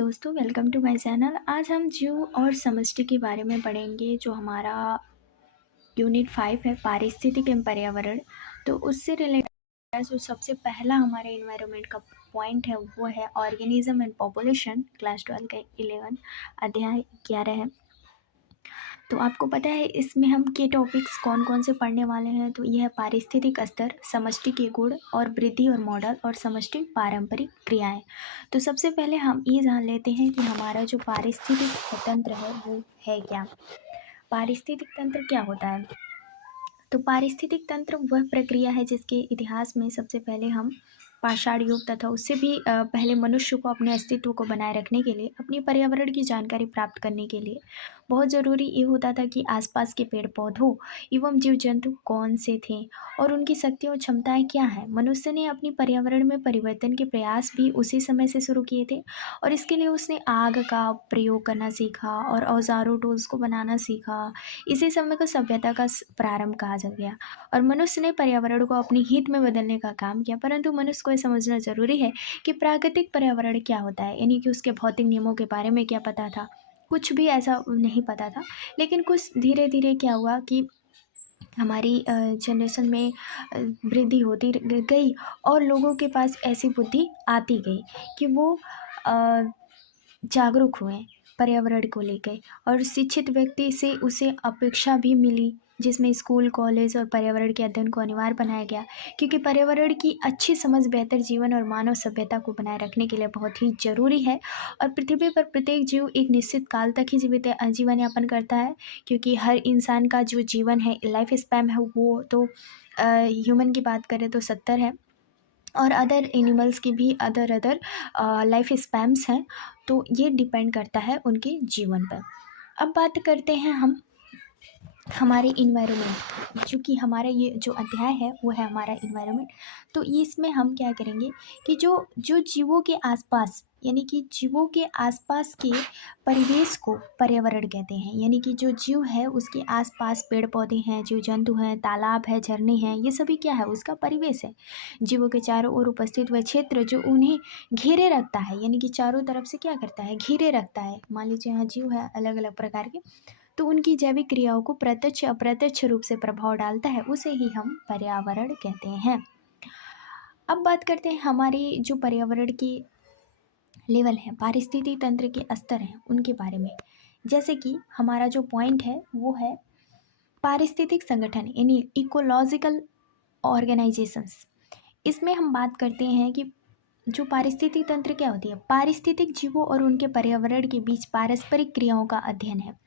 दोस्तों welcome to my channel. आज हम जीव और समष्टि के बारे में पढ़ेंगे जो हमारा यूनिट 5 है पारिस्थितिक एवं पर्यावरण। तो उससे रिलेटेड जो सबसे पहला हमारे इन्वायरमेंट का पॉइंट है वो है ऑर्गेनिज्म एंड पॉपुलेशन। क्लास 12 का 11 अध्याय 11 है। तो आपको पता है इसमें हम के टॉपिक्स कौन कौन से पढ़ने वाले हैं। तो यह है पारिस्थितिक स्तर, समष्टि के गुण और वृद्धि और मॉडल, और समष्टि पारंपरिक क्रियाएं। तो सबसे पहले हम ये जान लेते हैं कि हमारा जो पारिस्थितिक तंत्र है वो है क्या। पारिस्थितिक तंत्र क्या होता है। तो पारिस्थितिक तंत्र वह प्रक्रिया है जिसके इतिहास में सबसे पहले हम पाषाण युग तथा उससे भी पहले मनुष्य को अपने अस्तित्व को बनाए रखने के लिए, अपनी पर्यावरण की जानकारी प्राप्त करने के लिए बहुत ज़रूरी ये होता था कि आसपास के पेड़ पौधों एवं जीव जंतु कौन से थे और उनकी शक्तियाँ और क्षमताएँ क्या हैं। मनुष्य ने अपनी पर्यावरण में परिवर्तन के प्रयास भी उसी समय से शुरू किए थे और इसके लिए उसने आग का प्रयोग करना सीखा और औजारों टूल्स को बनाना सीखा। इसी समय को सभ्यता का प्रारंभ कहा जा गया और मनुष्य ने पर्यावरण को अपनी हित में बदलने का काम किया। परंतु मनुष्य को यह समझना जरूरी है कि प्राकृतिक पर्यावरण क्या होता है, यानी कि उसके भौतिक नियमों के बारे में क्या पता था, कुछ भी ऐसा नहीं पता था। लेकिन कुछ धीरे धीरे क्या हुआ कि हमारी जनरेशन में वृद्धि होती गई और लोगों के पास ऐसी बुद्धि आती गई कि वो जागरूक हुए पर्यावरण को लेकर और शिक्षित व्यक्ति से उसे अपेक्षा भी मिली, जिसमें स्कूल कॉलेज और पर्यावरण के अध्ययन को अनिवार्य बनाया गया, क्योंकि पर्यावरण की अच्छी समझ बेहतर जीवन और मानव सभ्यता को बनाए रखने के लिए बहुत ही जरूरी है। और पृथ्वी पर प्रत्येक जीव एक निश्चित काल तक ही जीवन यापन करता है, क्योंकि हर इंसान का जो जीवन है, लाइफ स्पैन है, वो तो ह्यूमन की बात करें तो 70 है और अदर एनिमल्स की भी अदर लाइफ स्पैम्स हैं। तो ये डिपेंड करता है उनके जीवन पर। अब बात करते हैं हम हमारे इन्वायरमेंट, चूँकि हमारा ये जो अध्याय है वो है हमारा इन्वायरमेंट। तो इसमें हम क्या करेंगे कि जो जो जीवों के आसपास, यानी कि जीवों के आसपास के परिवेश को पर्यावरण कहते हैं। यानी कि जो जीव है उसके आसपास पेड़ पौधे हैं, जीव जंतु हैं, तालाब है, झरने हैं, ये सभी क्या है, उसका परिवेश है। जीवों के चारों ओर उपस्थित वह क्षेत्र जो उन्हें घेरे रखता है, यानी कि चारों तरफ से क्या करता है, घेरे रखता है। मान लीजिए यहाँ जीव है अलग अलग प्रकार के, तो उनकी जैविक क्रियाओं को प्रत्यक्ष अप्रत्यक्ष रूप से प्रभाव डालता है, उसे ही हम पर्यावरण कहते हैं। अब बात करते हैं हमारी जो पर्यावरण की लेवल है, पारिस्थितिकी तंत्र के स्तर हैं, उनके बारे में। जैसे कि हमारा जो पॉइंट है वो है पारिस्थितिक संगठन, यानी इकोलॉजिकल ऑर्गेनाइजेशंस। इसमें हम बात करते हैं कि जो पारिस्थितिक तंत्र क्या होती है, पारिस्थितिक जीवों और उनके पर्यावरण के बीच पारस्परिक क्रियाओं का अध्ययन है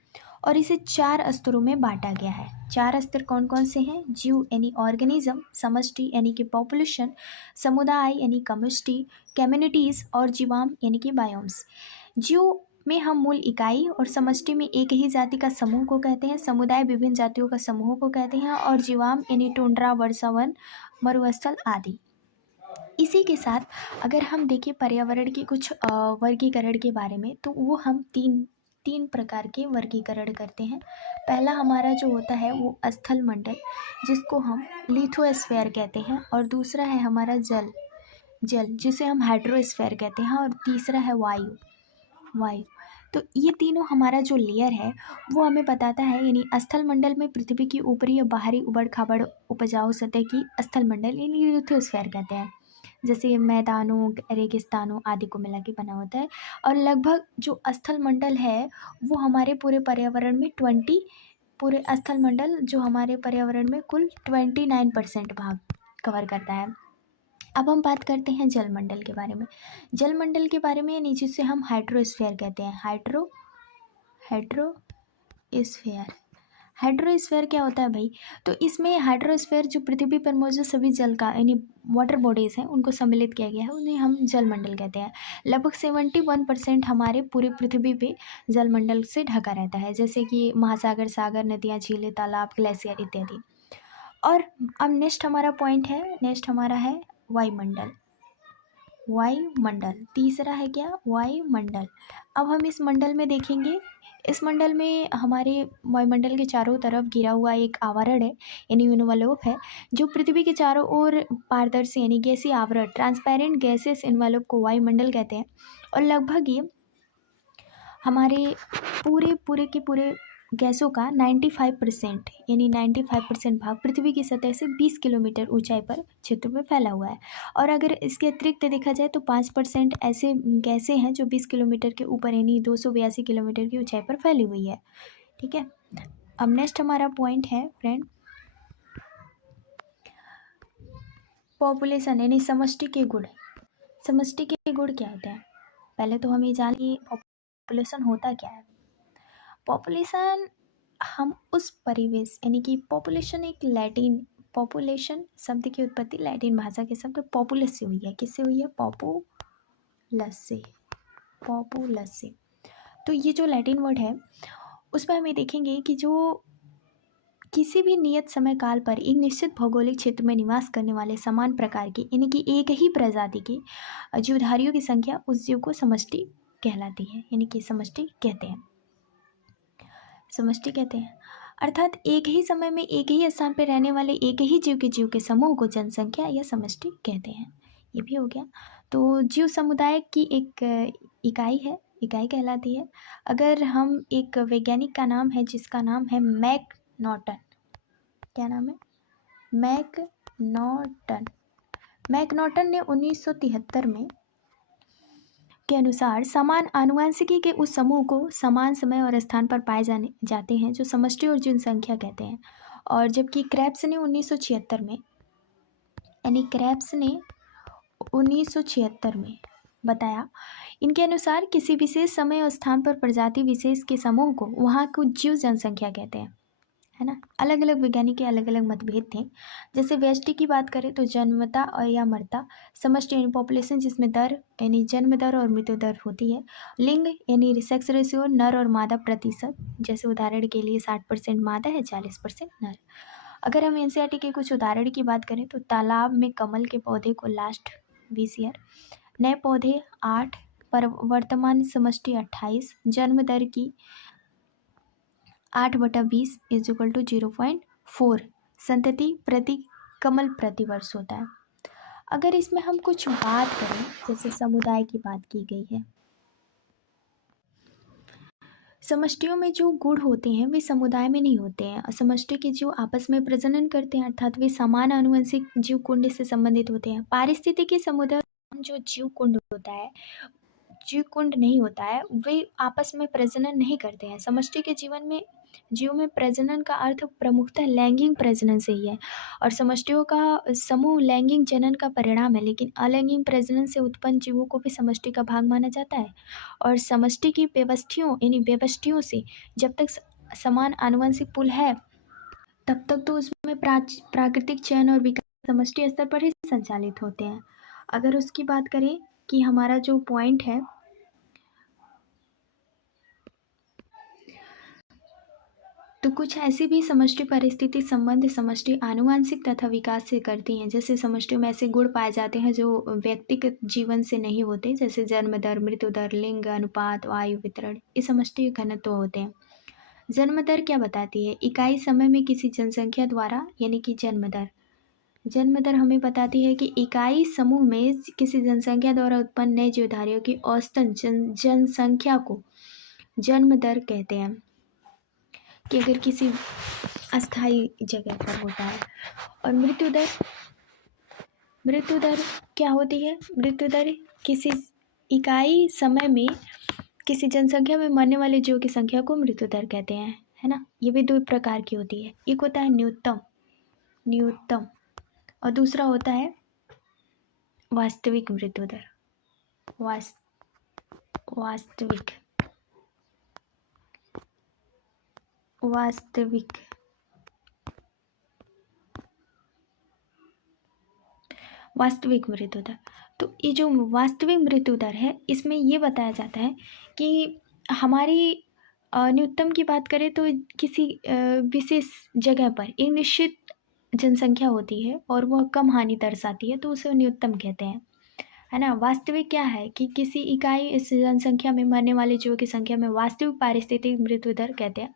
और इसे 4 स्तरों में बांटा गया है। 4 स्तर कौन कौन से हैं, जीव यानी ऑर्गेनिज्म, समष्टि यानी कि पॉपुलेशन, समुदाय यानी कम्युनिटी, कम्युनिटीज और जीवाम यानी कि बायोम्स। जीव में हम मूल इकाई और समष्टि में एक ही जाति का समूह को कहते हैं, समुदाय विभिन्न जातियों का समूह को कहते हैं और जीवाम यानी टुंड्रा, वर्षावन, मरुस्थल आदि। इसी के साथ अगर हम देखें पर्यावरण के कुछ वर्गीकरण के बारे में, तो वो हम तीन प्रकार के वर्गीकरण करते हैं। पहला हमारा जो होता है वो स्थल मंडल, जिसको हम लिथोस्फीयर कहते हैं, और दूसरा है हमारा जल जिसे हम हाइड्रोस्फीयर कहते हैं, और तीसरा है वायु। तो ये तीनों हमारा जो लेयर है वो हमें बताता है, यानी स्थल मंडल में पृथ्वी की ऊपरी या बाहरी उबड़ खाबड़ उपजाऊ सतह की स्थल मंडल यानी लिथोस्फीयर कहते हैं। जैसे मैदानों, रेगिस्तानों आदि को मिला के बना होता है। और लगभग जो स्थल मंडल है वो हमारे पूरे पर्यावरण में पूरे स्थल मंडल जो हमारे पर्यावरण में कुल 29% भाग कवर करता है। अब हम बात करते हैं जलमंडल के बारे में। जलमंडल के बारे में नीचे से हम हाइड्रोस्फीयर कहते हैं। हाइड्रोस्फीयर हाइड्रोस्फीयर क्या होता है भाई, तो इसमें हाइड्रोस्फीयर जो पृथ्वी पर मौजूद सभी जल का यानी वाटर बॉडीज़ हैं उनको सम्मिलित किया गया है, उन्हें हम जलमंडल कहते हैं। लगभग 71% हमारे पूरे पृथ्वी पे जलमंडल से ढका रहता है, जैसे कि महासागर, सागर, नदियाँ, झीलें, तालाब, ग्लेशियर इत्यादि। और अब नेक्स्ट हमारा पॉइंट है, नेक्स्ट हमारा है वायुमंडल। वायुमंडल तीसरा है क्या, वायुमंडल। अब हम इस मंडल में देखेंगे, इस मंडल में हमारे वायुमंडल के चारों तरफ घिरा हुआ एक आवरण है यानी इन्वॉल्व है, जो पृथ्वी के चारों ओर पारदर्शी यानी गैसीय आवरण, ट्रांसपेरेंट गैसेस इन्वॉल्व को वायुमंडल कहते हैं। और लगभग ये हमारे पूरे पूरे के पूरे गैसों का 95% यानी 95% भाग पृथ्वी की सतह से 20 किलोमीटर ऊंचाई पर क्षेत्र में फैला हुआ है। और अगर इसके अतिरिक्त देखा जाए तो 5% ऐसे गैसें हैं जो 20 किलोमीटर के ऊपर यानी 282 किलोमीटर की ऊंचाई पर फैली हुई है। ठीक है, अब नेक्स्ट हमारा पॉइंट है फ्रेंड, पॉपुलेशन यानी समष्टि के गुण। समष्टि के गुण क्या होते हैं? पहले तो हमें जानिए पॉपुलेशन होता क्या है। पॉपुलेशन हम उस परिवेश यानी कि पॉपुलेशन एक लैटिन, पॉपुलेशन शब्द की उत्पत्ति लैटिन भाषा के शब्द पॉपुलस से हुई है। किससे हुई है? पॉपुलस से, पॉपुलस से। तो ये जो लैटिन वर्ड है उसमें हमें देखेंगे कि जो किसी भी नियत समय काल पर एक निश्चित भौगोलिक क्षेत्र में निवास करने वाले समान प्रकार के यानी कि एक ही प्रजाति के जीवधारियों की संख्या उस जीव को समष्टि कहलाती है, यानी कि समष्टि कहते हैं, समष्टि कहते हैं। अर्थात एक ही समय में एक ही स्थान पर रहने वाले एक ही जीव के समूह को जनसंख्या या समष्टि कहते हैं। ये भी हो गया। तो जीव समुदाय की एक इकाई है, इकाई कहलाती है। अगर हम एक वैज्ञानिक का नाम है जिसका नाम है मैकनॉटन, क्या नाम है? मैकनॉटन। मैकनॉटन ने 1973 में के अनुसार समान आनुवंशिकी के उस समूह को समान समय और स्थान पर पाए जाते हैं जो समष्टि और जनसंख्या कहते हैं। और जबकि क्रेब्स ने 1976 में, यानी क्रेब्स ने 1976 में बताया, इनके अनुसार किसी विशेष समय और स्थान पर प्रजाति विशेष के समूह को वहाँ को जीव जनसंख्या कहते हैं, है ना। अलग अलग वैज्ञानिक के अलग अलग मतभेद थे। जैसे व्यष्टि की बात करें तो जन्मता और या मरता, समष्टि यानी पॉपुलेशन जिसमें दर यानी जन्म दर और मृत्यु दर होती है, लिंग यानी सेक्स रेशियो नर और मादा प्रतिशत, जैसे उदाहरण के लिए 60% मादा है 40% नर। अगर हम एनसीईआरटी के कुछ उदाहरण की बात करें तो तालाब में कमल के पौधे को लास्ट 20 ईयर, नए पौधे 8 पर वर्तमान समष्टि 28, जन्म दर की 8/20 इज इक्वल टू 0.4 संतति प्रति कमल प्रति वर्ष होता है। अगर इसमें हम कुछ बात करें, जैसे समुदाय की बात की गई है, समष्टियों में जो गुण होते हैं वे समुदाय में नहीं होते हैं। समष्टि के जीव आपस में प्रजनन करते हैं, अर्थात वे समान आनुवंशिक जीव कुंड से संबंधित होते हैं। पारिस्थितिकी समुदाय जो जीव कुंड होता है, जीव कुंड नहीं होता है, वे आपस में प्रजनन नहीं करते हैं। समष्टि के जीव में प्रजनन का अर्थ प्रमुखतः लैंगिक प्रजनन से ही है और समष्टियों का समूह लैंगिक जनन का परिणाम है, लेकिन अलैंगिक प्रजनन से उत्पन्न जीवों को भी समष्टि का भाग माना जाता है। और समष्टि की व्यवष्टियों से जब तक समान आनुवंशिक पुल है तब तक तो उसमें प्राकृतिक चयन और विकास समष्टि स्तर पर ही संचालित होते हैं। अगर उसकी बात करें कि हमारा जो पॉइंट है, तो कुछ ऐसी भी समष्टि परिस्थिति संबंध समष्टि आनुवंशिक तथा विकास से करती हैं। जैसे समष्टियों में ऐसे गुण पाए जाते हैं जो व्यक्तिगत जीवन से नहीं होते, जैसे जन्म दर, मृत्यु दर, लिंग अनुपात, वायु वितरण, ये समष्टि घनत्व होते हैं। जन्म दर क्या बताती है? इकाई समय में किसी जनसंख्या द्वारा, यानी कि जन्म दर। जन्म दर हमें बताती है कि इकाई समूह में किसी जनसंख्या द्वारा उत्पन्न नए जीवधारियों की औसतन जनसंख्या को जन्म दर कहते हैं, कि अगर किसी अस्थायी जगह पर होता है। और मृत्यु दर क्या होती है? मृत्यु दर किसी इकाई समय में किसी जनसंख्या में मरने वाले जीवों की संख्या को मृत्यु दर कहते हैं, है ना। ये भी दो प्रकार की होती है, एक होता है न्यूनतम और दूसरा होता है वास्तविक मृत्यु दर। वास्तविक मृत्यु दर। तो ये जो वास्तविक मृत्यु दर है, इसमें ये बताया जाता है कि हमारी न्यूनतम की बात करें तो किसी विशेष जगह पर एक निश्चित जनसंख्या होती है और वह कम हानि दर्शाती है, तो उसे न्यूनतम कहते हैं, है ना। वास्तविक क्या है कि किसी इकाई इस जनसंख्या में मरने वाले जीवों की संख्या में वास्तविक पारिस्थितिक मृत्यु दर कहते हैं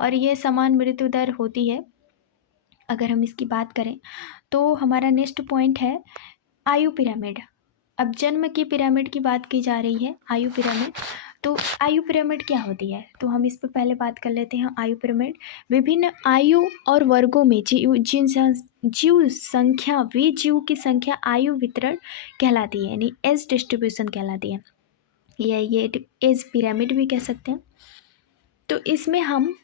और ये समान मृत्यु दर होती है। अगर हम इसकी बात करें तो हमारा नेक्स्ट पॉइंट है आयु पिरामिड। अब जन्म की पिरामिड की बात की जा रही है, आयु पिरामिड। तो आयु पिरामिड क्या होती है, तो हम इस पर पहले बात कर लेते हैं। आयु पिरामिड विभिन्न आयु और वर्गों में जीव संख्या, वे जीव की संख्या आयु वितरण कहलाती है, यानी एज डिस्ट्रीब्यूशन कहलाती है, या ये एज पिरामिड भी कह सकते हैं। तो इसमें हम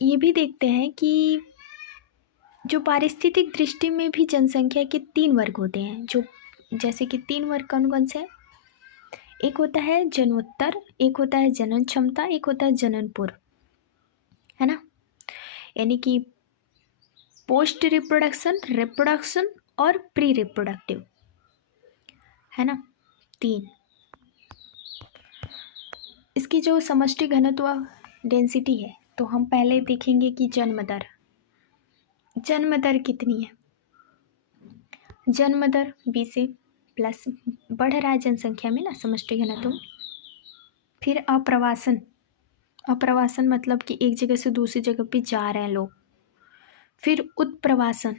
ये भी देखते हैं कि जो पारिस्थितिक दृष्टि में भी जनसंख्या के 3 वर्ग होते हैं, जो जैसे कि 3 वर्ग कौन कौन से हैं। एक होता है जनोत्तर, एक होता है जनन क्षमता, एक होता है जनन पूर्व, है ना, यानी कि पोस्ट रिप्रोडक्शन, रिप्रोडक्शन और प्री रिप्रोडक्टिव, है ना, 3। इसकी जो समष्टि घनत्व डेंसिटी है, तो हम पहले देखेंगे कि जन्म दर कितनी है। जन्म दर 20 से प्लस बढ़ रहा है जनसंख्या में ना, समष्टि घनत्व। फिर अप्रवासन मतलब कि एक जगह से दूसरी जगह पे जा रहे हैं लोग। फिर उत्प्रवासन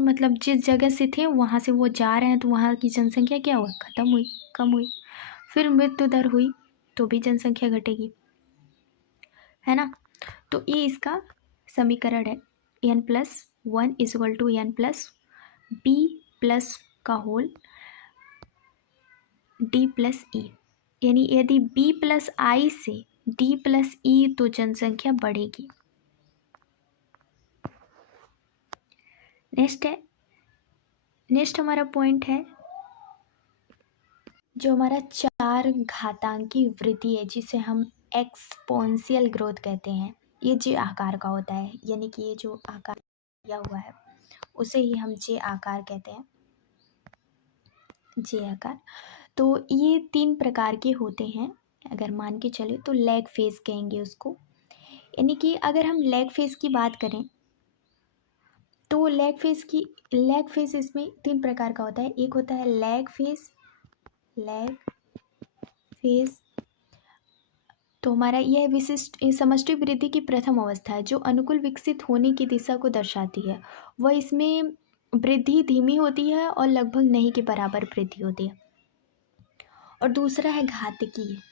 मतलब जिस जगह से थे वहाँ से वो जा रहे हैं, तो वहाँ की जनसंख्या क्या हुआ, खत्म हुई, कम हुई। फिर मृत्यु दर हुई, तो भी जनसंख्या घटेगी, है ना। तो ये इसका समीकरण है, n+1 = n+b+ का होल d+e, यानी यदि b+i से d+e तो जनसंख्या बढ़ेगी। नेक्स्ट हमारा पॉइंट है जो हमारा 4 घातांकी वृद्धि है, जिसे हम एक्सपोनेंशियल ग्रोथ कहते हैं। ये जे आकार का होता है, यानी कि ये जो आकार दिया हुआ है उसे ही हम जे आकार कहते हैं, जे आकार। तो ये 3 प्रकार के होते हैं, अगर मान के चले तो लैग फेज कहेंगे उसको। यानी कि अगर हम लैग फेज की बात करें तो लैग फेज इसमें 3 प्रकार का होता है। एक होता है लैग फेज, तो हमारा यह विशिष्ट समष्टि वृद्धि की प्रथम अवस्था है जो अनुकूल विकसित होने की दिशा को दर्शाती है। वह इसमें वृद्धि धीमी होती है और लगभग नहीं के बराबर वृद्धि होती है। और दूसरा है घातकी,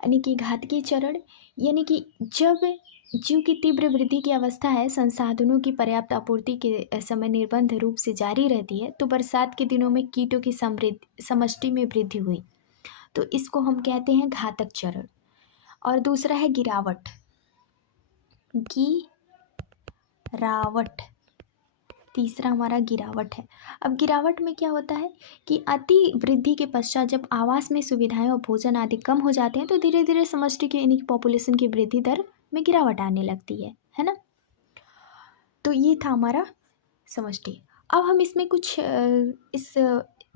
यानी कि घातकी चरण, यानी कि जब जीव की तीव्र वृद्धि की अवस्था है, संसाधनों की पर्याप्त आपूर्ति के समय निर्बंध रूप से जारी रहती है, तो बरसात के दिनों में कीटों की समष्टि में वृद्धि हुई, तो इसको हम कहते हैं घातक चरण। और दूसरा है गिरावट, तीसरा हमारा गिरावट है। अब गिरावट में क्या होता है कि अति वृद्धि के पश्चात जब आवास में सुविधाएं और भोजन आदि कम हो जाते हैं, तो धीरे धीरे समष्टि की यानी कि पॉपुलेशन की वृद्धि दर में गिरावट आने लगती है ना। तो ये था हमारा समष्टि। अब हम इसमें कुछ इस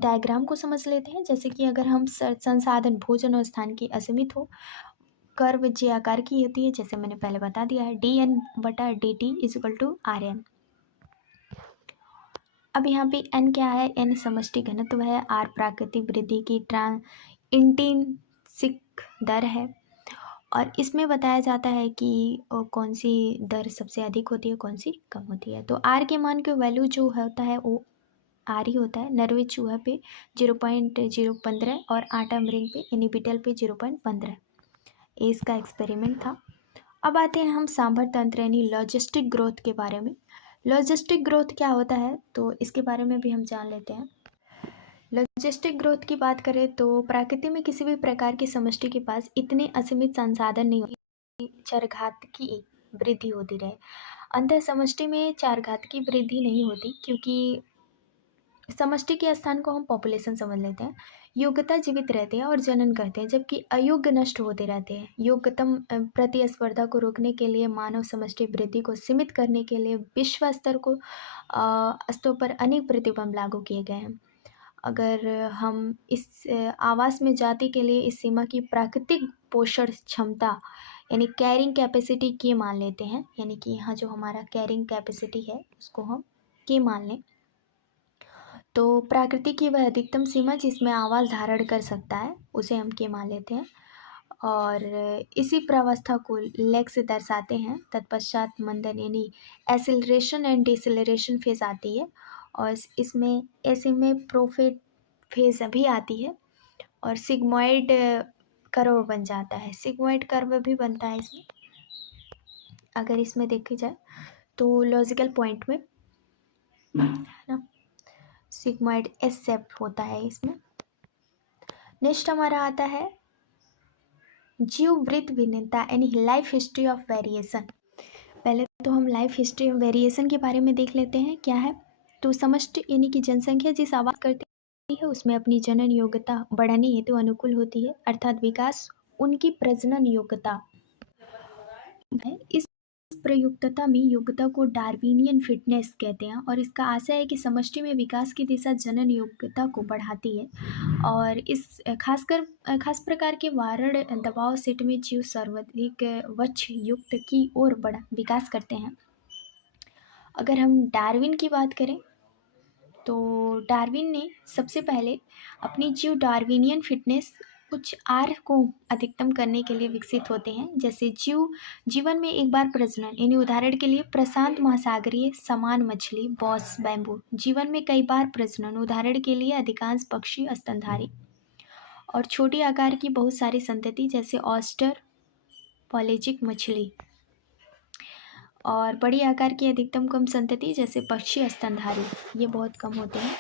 डायग्राम को समझ लेते हैं। जैसे कि अगर हम संसाधन, भोजन और स्थान की असीमित हो, कर्व जे आकार की होती है, जैसे मैंने पहले बता दिया है, dn/dt = Rn। अब यहाँ पे n क्या है, n समष्टि घनत्व है, r प्राकृतिक वृद्धि की इंट्रिंसिक दर है, और इसमें बताया जाता है कि कौन सी दर सबसे अधिक होती है, कौन सी कम होती है। तो r के मान के वैल्यू जो होता है वो r ही होता है। नरवे चूहा पे 0.015 और आटा मृग पे यानी बीटल पे 0.15, ये इसका एक्सपेरिमेंट था। अब आते हैं हम सांभर तंत्र यानी लॉजिस्टिक ग्रोथ के बारे में। लॉजिस्टिक ग्रोथ क्या होता है, तो इसके बारे में भी हम जान लेते हैं। लॉजिस्टिक ग्रोथ की बात करें तो प्रकृति में किसी भी प्रकार की समष्टि के पास इतने असीमित संसाधन नहीं होते, चरघात की वृद्धि होती रहे। अंतर समष्टि में चरघात की वृद्धि नहीं होती, क्योंकि समष्टि के स्थान को हम पॉपुलेशन समझ लेते हैं। योग्यता जीवित रहते हैं और जनन करते हैं, जबकि अयोग्य नष्ट होते रहते हैं। योग्यतम प्रतिस्पर्धा को रोकने के लिए, मानव समष्टि वृद्धि को सीमित करने के लिए विश्व स्तरों पर अनेक प्रतिबंध लागू किए गए हैं। अगर हम इस आवास में जाति के लिए इस सीमा की प्राकृतिक पोषण क्षमता यानी कैरिंग कैपेसिटी के मान लेते हैं, यानी कि यहाँ जो हमारा कैरिंग कैपेसिटी है उसको हम के मान लें, तो प्रकृति की वह अधिकतम सीमा जिसमें आवास धारण कर सकता है उसे हम के मान लेते हैं। और इसी प्रावस्था को लेग से दर्शाते हैं। तत्पश्चात मंदन यानी एसिलरेशन एंड डिसेलरेशन फेज आती है, और इसमें ऐसे में फेज अभी आती है और सिग्मॉइड कर्व बन जाता है। सिग्मॉइड कर्व भी बनता है इसमें, अगर इसमें देखी जाए तो लॉजिकल पॉइंट में, है ना, सिग्मॉइड एस शेप होता है इसमें। नेक्स्ट हमारा आता है जीववृत्त भिन्नता यानी लाइफ हिस्ट्री ऑफ वेरिएशन। पहले तो हम लाइफ हिस्ट्री ऑफ वेरिएशन के बारे में देख लेते हैं क्या है। तो समष्टि यानी कि जनसंख्या जिस आबाद करती है उसमें अपनी जनन योग्यता बढ़ाने हेतु अनुकूल होती है, अर्थात विकास उनकी प्रजनन योग्यता है। इस प्रयुक्तता में योग्यता को डार्विनियन फिटनेस कहते हैं और इसका आशय है कि समष्टि में विकास की दिशा जनन योग्यता को बढ़ाती है और इस खास प्रकार के वारण दबाव सेट में जीव सर्वाधिक वक्ष युक्त की ओर बढ़ा विकास करते हैं। अगर हम डार्विन की बात करें तो डार्विन ने सबसे पहले अपनी जीव डार्विनियन फिटनेस उच्च आर को अधिकतम करने के लिए विकसित होते हैं। जैसे जीवन में एक बार प्रजनन, यानी उदाहरण के लिए प्रशांत महासागरीय समान मछली बॉस बैम्बू जीवन में कई बार प्रजनन, उदाहरण के लिए अधिकांश पक्षी स्तनधारी। और छोटी आकार की बहुत सारी संतति जैसे ऑस्टर पॉलेजिक मछली, और बड़ी आकार की अधिकतम कम संतति जैसे पक्षी स्तनधारी, ये बहुत कम होते हैं।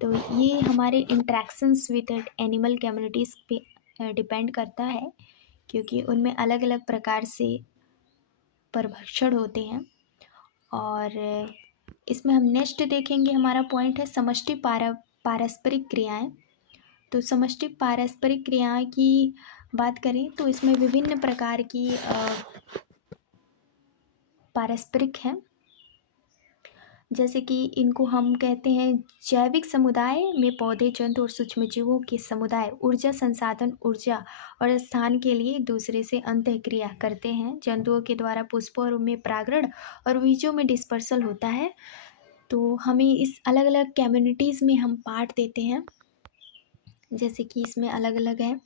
तो ये हमारे इंट्रैक्शंस विद एनिमल कम्युनिटीज़ पे डिपेंड करता है, क्योंकि उनमें अलग अलग प्रकार से परभक्षण होते हैं। और इसमें हम नेक्स्ट देखेंगे, हमारा पॉइंट है समष्टि पारस्परिक क्रियाएं। तो समष्टि पारस्परिक क्रियाएं की बात करें तो इसमें विभिन्न प्रकार की पारस्परिक हैं, जैसे कि इनको हम कहते हैं जैविक समुदाय में पौधे, जंतु और सूक्ष्मजीवों के समुदाय ऊर्जा संसाधन, ऊर्जा और स्थान के लिए एक दूसरे से अंतःक्रिया करते हैं। जंतुओं के द्वारा पुष्पों में परागण और बीजों में डिस्पर्सल होता है। तो हमें इस अलग अलग कम्युनिटीज़ में हम पार्ट देते हैं, जैसे कि इसमें अलग अलग है।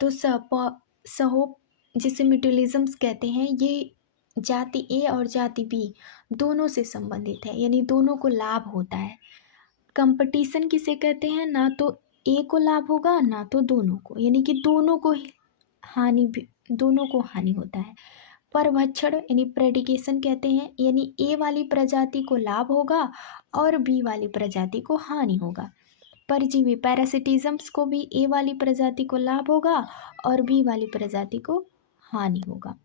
तो सहो जिसे म्यूचुअलिज्म्स कहते हैं, ये जाति ए और जाति बी दोनों से संबंधित है, यानी दोनों को लाभ होता है। कंपटीशन किसे कहते हैं, ना तो ए को लाभ होगा ना तो दोनों को, यानी कि दोनों को हानि होता है। परभक्षण यानी प्रेडिकेशन कहते हैं, यानी ए वाली प्रजाति को लाभ होगा और बी वाली प्रजाति को हानि होगा। परजीवी पैरासिटिज्म्स को भी ए वाली प्रजाति को लाभ होगा और बी वाली प्रजाति को हानि होगा।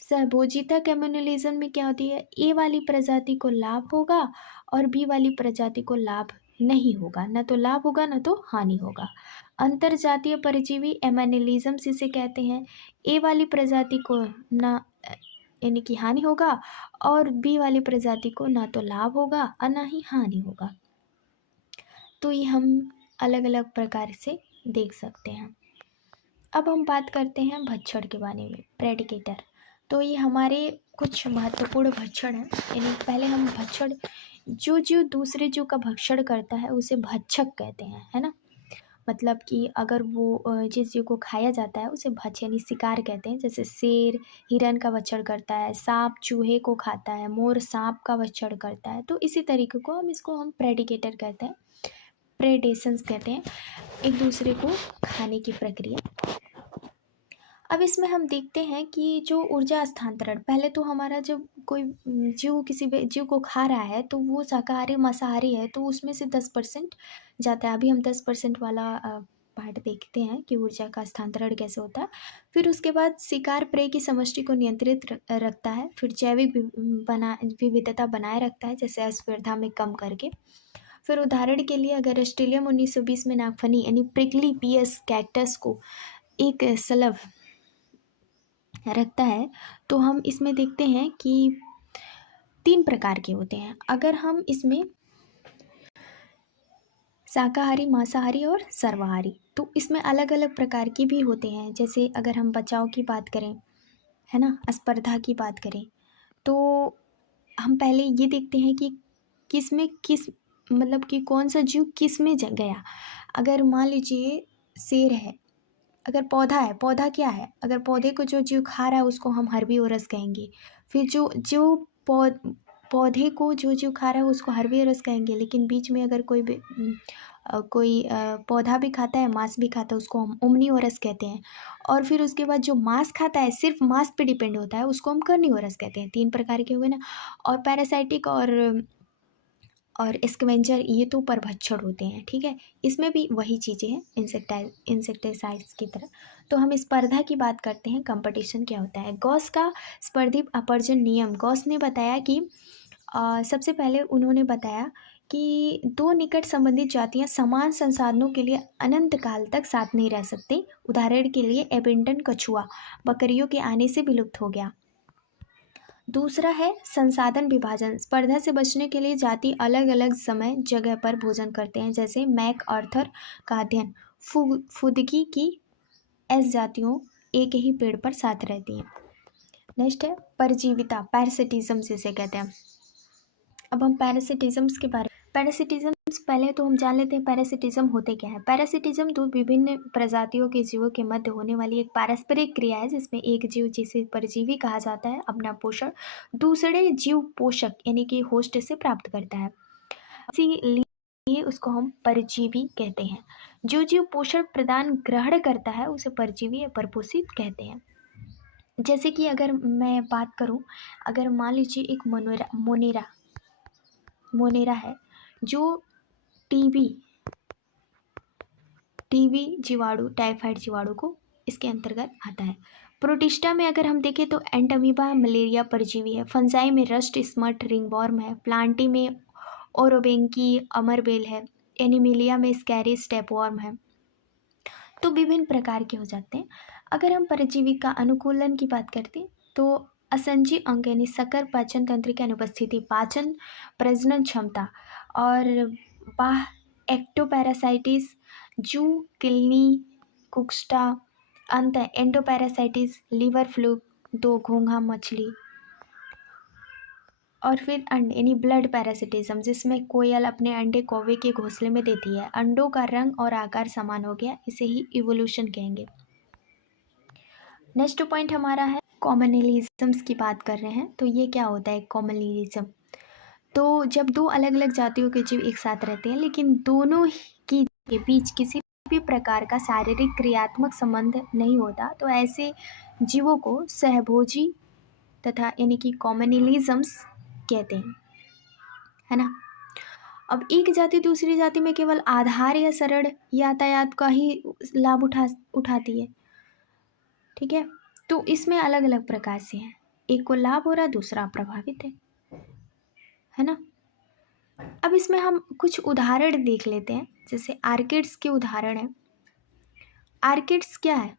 सहभोजिता कम्युनलिज्म में क्या होती है, ए वाली प्रजाति को लाभ होगा और बी वाली प्रजाति को लाभ नहीं होगा, ना तो लाभ होगा ना तो हानि होगा। अंतर जातीय परजीवी एमेनिलिज्म इसे कहते हैं, ए वाली प्रजाति को ना यानी कि हानि होगा और बी वाली प्रजाति को ना तो लाभ होगा और ना ही हानि होगा। तो ये हम अलग अलग प्रकार से देख सकते हैं। अब हम बात करते हैं भक्षण के बारे में, प्रेडिकेटर। तो ये हमारे कुछ महत्वपूर्ण भक्षण हैं, यानी पहले हम भक्षण, जो जीव दूसरे जीव का भक्षण करता है उसे भक्षक कहते हैं, है ना। मतलब कि अगर वो जिस जीव को खाया जाता है उसे भक्ष यानी शिकार कहते हैं। जैसे शेर हिरन का भक्षण करता है, सांप चूहे को खाता है, मोर सांप का भक्षण करता है। तो इसी तरीके को हम प्रेडिकेटर कहते हैं, प्रेडेशंस कहते हैं, एक दूसरे को खाने की प्रक्रिया। अब इसमें हम देखते हैं कि जो ऊर्जा स्थानांतरण, पहले तो हमारा जब कोई जीव किसी जीव को खा रहा है तो वो शाकाहारी मांसाहारी है, तो उसमें से 10% जाता है। अभी हम 10% वाला पार्ट देखते हैं कि ऊर्जा का स्थानांतरण कैसे होता है। फिर उसके बाद शिकार प्रे की समष्टि को नियंत्रित रखता है, फिर जैविक विविधता बनाए रखता है, जैसे अस्पर्धा में कम करके। फिर उदाहरण के लिए अगर ऑस्ट्रेलियम 1920 में नागफनी यानी प्रिकली पियस कैक्टस को एक सलभ रखता है, तो हम इसमें देखते हैं कि 3 प्रकार के होते हैं। अगर हम इसमें शाकाहारी, मांसाहारी और सर्वाहारी, तो इसमें अलग अलग प्रकार के भी होते हैं। जैसे अगर हम बचाव की बात करें, है ना, स्पर्धा की बात करें, तो हम पहले ये देखते हैं कि किस में किस, मतलब कि कौन सा जीव किस में गया। अगर मान लीजिए शेर है, अगर पौधा है, पौधा क्या है, अगर पौधे को जो जीव खा रहा है उसको हम हर्बीवोरस कहेंगे। फिर जो पौधे को जो जीव खा रहा है उसको हर्बीवोरस कहेंगे, लेकिन बीच में अगर कोई कोई पौधा भी खाता है, मांस भी खाता है, उसको हम ओमनीवोरस कहते हैं। और फिर उसके बाद जो मांस खाता है, सिर्फ मांस पे डिपेंड होता है, उसको हम कार्निवोरस कहते हैं। 3 प्रकार के हुए ना। और पैरासाइटिक और स्कैवेंजर, ये तो परभक्षण होते हैं, ठीक है। इसमें भी वही चीज़ें हैं इंसेक्टिसाइड्स की तरह। तो हम स्पर्धा की बात करते हैं, कंपटीशन क्या होता है। गॉस का स्पर्धी अपरजन नियम। गॉस ने बताया कि सबसे पहले उन्होंने बताया कि दो निकट संबंधित जातियां समान संसाधनों के लिए अनंत काल तक साथ नहीं रह सकती। उदाहरण के लिए एबेंटन कछुआ बकरियों के आने से विलुप्त हो गया। दूसरा है संसाधन विभाजन। स्पर्धा से बचने के लिए जाति अलग अलग समय जगह पर भोजन करते हैं, जैसे मैक आर्थर का अध्ययन। फुदकी की एस जातियों एक ही पेड़ पर साथ रहती हैं। नेक्स्ट है परजीविता, पैरासिटिज्म जिसे कहते हैं। अब हम पैरासिटिज्म्स के बारे में, पैरासिटिज्म्स पहले तो हम जान लेते हैं पैरासिटिज्म होते क्या है। पैरासिटिज्म दो विभिन्न प्रजातियों के जीवों के मध्य होने वाली एक पारस्परिक क्रिया है, जिसमें एक जीव, जिसे परजीवी कहा जाता है, अपना पोषण दूसरे जीव पोषक यानी कि होस्ट से प्राप्त करता है, इसीलिए उसको हम परजीवी कहते हैं। जो जीव पोषण प्रदान ग्रहण करता है उसे परजीवी या परपोषित कहते हैं। जैसे कि अगर मैं बात करूं, अगर मान लीजिए एक मोनेरा है जो टीबी जीवाणु, टाइफाइड जीवाणु को इसके अंतर्गत आता है। प्रोटिस्टा में अगर हम देखें तो एंटमीबा मलेरिया परजीवी है। फंजाई में रस्ट स्मट रिंगवॉर्म है। प्लांटी में ओरोबेंकी अमरबेल है। एनिमिलिया में स्कैरी स्टेपवॉर्म है। तो विभिन्न प्रकार के हो जाते हैं। अगर हम परजीवी का अनुकूलन की बात करते हैं तो असंजी अंग यानी सकल पाचन तंत्र की अनुपस्थिति, पाचन प्रजनन क्षमता और बाह एक्टोपैरासाइटिस, जू किलनी कुक्स्टा, अंत एंडोपैरासाइटिस, लीवर फ्लू, दो घोंघा मछली, और फिर अंडे यानी ब्लड पैरासिटिज्म, जिसमें कोयल अपने अंडे कौवे के घोंसले में देती है। अंडों का रंग और आकार समान हो गया, इसे ही इवोल्यूशन कहेंगे। नेक्स्ट पॉइंट हमारा है कॉमनलिज्म्स की बात कर रहे हैं। तो ये क्या होता है कॉमनलिज्म? तो जब दो अलग अलग जातियों के जीव एक साथ रहते हैं लेकिन दोनों के बीच किसी भी प्रकार का शारीरिक क्रियात्मक संबंध नहीं होता, तो ऐसे जीवों को सहभोजी तथा यानी कि कॉमनलिज्म्स कहते हैं, है ना। अब एक जाति दूसरी जाति में केवल आधार या सरल यातायात का ही लाभ उठाती है, ठीक है। तो इसमें अलग अलग प्रकार से हैं, एक को लाभ हो रहा है, दूसरा प्रभावित है ना। अब इसमें हम कुछ उदाहरण देख लेते हैं, जैसे आर्किड्स के उदाहरण है। आर्किड्स क्या है?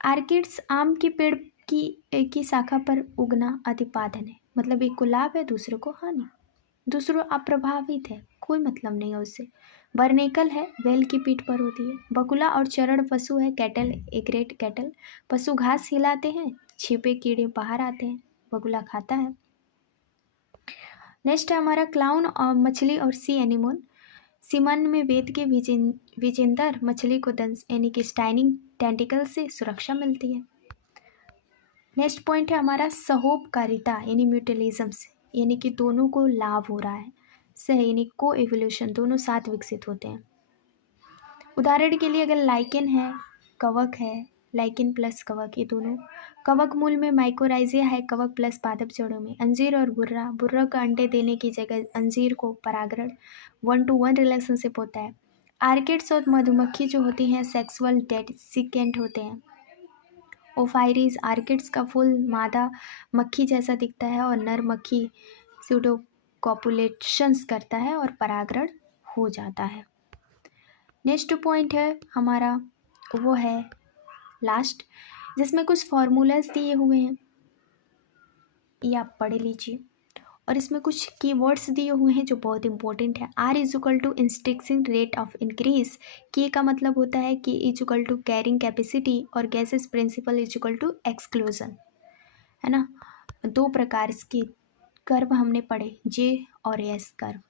आर्किड्स आम के पेड़ की एक ही शाखा पर उगना अतिपादन है, मतलब एक को लाभ है दूसरे को हानि, दूसरा अप्रभावित है, कोई मतलब नहीं है उससे। बर्नेकल है, बैल की पीठ पर होती है। बकुला और चरण पशु है, कैटल, एग्रेट कैटल। पशु घास हिलाते हैं, छिपे कीड़े बाहर आते हैं, बकुला खाता है। नेक्स्ट है हमारा क्लाउन और मछली और सी एनिमोन। सीमन में वेद के विजेंदर मछली को दंश यानी कि स्टाइनिंग टेंटिकल से सुरक्षा मिलती है। नेक्स्ट पॉइंट है हमारा सहोपकारिता यानी म्यूटुअलिज्म्स, यानी कि दोनों को लाभ हो रहा है, सह यानी को एवोल्यूशन, दोनों साथ विकसित होते हैं। उदाहरण के लिए अगर लाइकेन है, कवक है, लाइकेन प्लस कवक, ये दोनों कवक मूल में माइकोराइजिया है, कवक प्लस पादप जड़ों में। अंजीर और बुर्रा का अंडे देने की जगह अंजीर को परागण 1-to-1 रिलेशनशिप होता है। आर्किड्स और मधुमक्खी जो होती हैं सेक्सुअल डेसिकेंट होते हैं। ओफाइरिस, आर्किड्स का फूल मादा मक्खी जैसा दिखता है और नर मक्खी स्यूडो कॉपुलेशंस करता है और परागण हो जाता है। नेक्स्ट पॉइंट है हमारा वो है लास्ट, जिसमें कुछ फॉर्मूलाज दिए हुए हैं, ये आप पढ़ लीजिए। और इसमें कुछ कीवर्ड्स दिए हुए हैं जो बहुत इंपॉर्टेंट है। R = इंस्टिक्सिंग रेट ऑफ इंक्रीज। के का मतलब होता है कि = कैरिंग कैपेसिटी, और गैसेस प्रिंसिपल = एक्सक्लूजन, है ना। दो प्रकार के कर्व हमने पढ़े, J और S curve.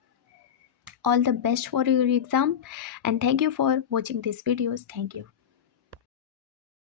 All the best for your exam and thank you for watching this videos. Thank you.